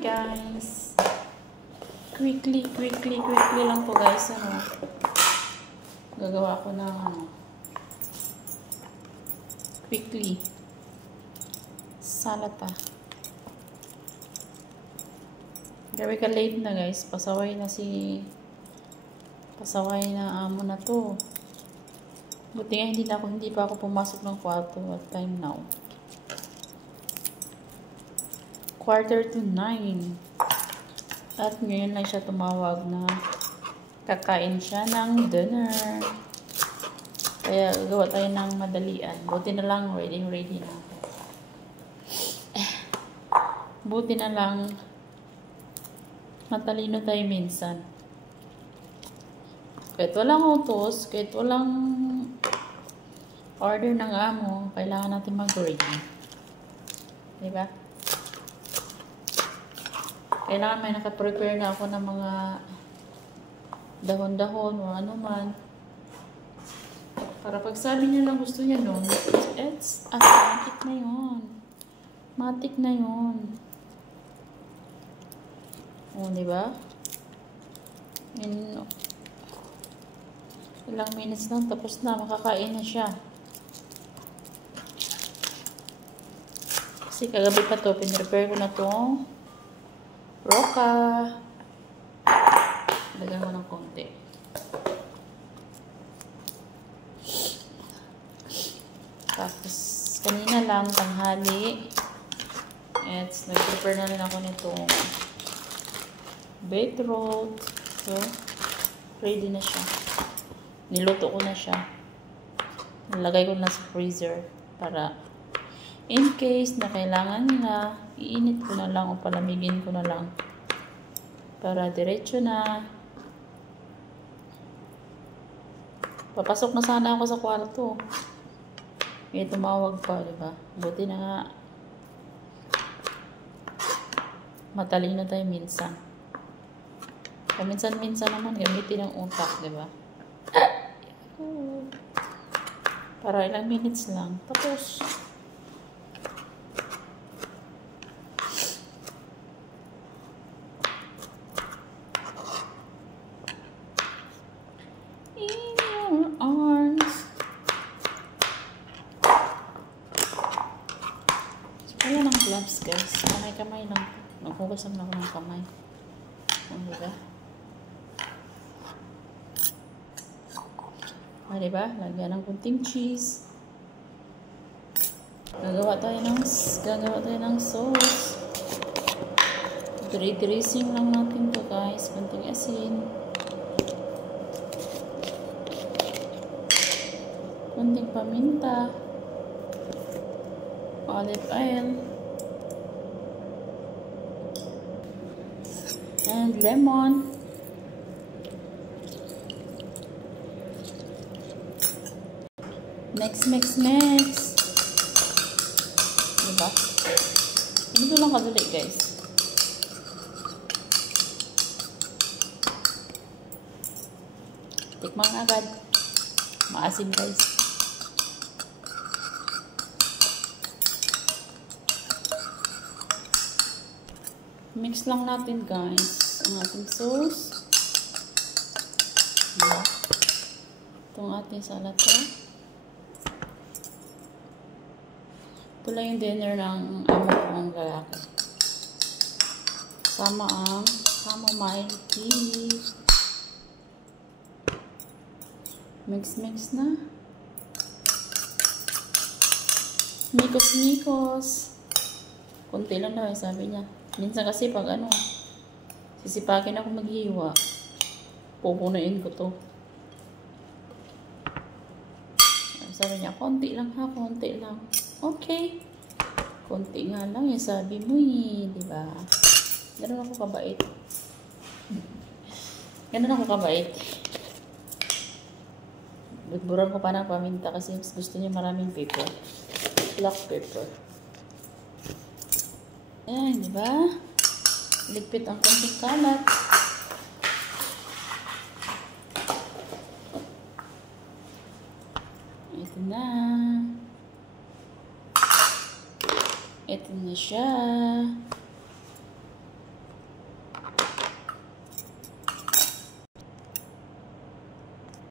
Guys, quickly lang po guys, gagawa ko ng quickly salata. Very ka late na guys, pasaway na amo na to. Buti nga hindi pa ako pumasok ng kwarto at time now. 8:45. At ngayon lang siya tumawag na kakain siya ng dinner. Kaya gawa tayo ng madalian. Buti na lang ready na ako. Buti na lang matalino tayo minsan. Kahit walang utos, kahit walang order ng amo, kailangan natin mag-ready. Diba? Kailangan may nakaprepare na ako ng mga dahon-dahon o ano man. Para pag sabi niya lang gusto niya nun, matik na yun. Matik na yun. O, diba? Ilang minutes lang, tapos na, makakain na siya. Kasi kagabi pa to, pinrepare ko na tong roka. Lagyan ko ng konti. Tapos, kanina lang, tanghali. At nag-prepare na rin ako nitong baked roll. So, ready na siya. Niluto ko na siya. Nilagay ko na sa freezer para in case na kailangan nila, iinit ko na lang o palamigin ko na lang para diretso na. Papasok na sana ako sa kwarto. Eh, tumawag pa, diba? Buti na nga. Matalino tayo minsan. Minsan naman gamitin ang utak, diba? Para ilang minutes lang. Tapos, in your arms. Wala ng gloves guys. Kamay-kamay lang. Naghugasan lang ako ng kamay. Diba? Diba? Lagyan ng kunting cheese. Gagawa tayo ng sauce. Dressing lang natin to guys. Kunting asin. Kunting paminta. Olive oil. And lemon. Mix. Diba? Ito lang kadali guys. Tikman agad. Maasim guys. Mix lang natin guys ang ating sauce. Diba? Itong ating salata. Ito lang yung dinner ng amo kong lalaki. Sama ang chamomile tea. Mix na. Mikos. Kunti lang na sabi niya. Minsan kasi pag sisipakin ako maghiwa, pupunuin ko to. Sabi niya, konti lang. Okay. Konti nga lang yung sabi mo diba? Ganun ako kabait. Budburan ko pa ng paminta kasi gusto niya maraming pepper. Black pepper. Ayan, diba? Ligpit ang konting kalat. Ito na. Ito na siya.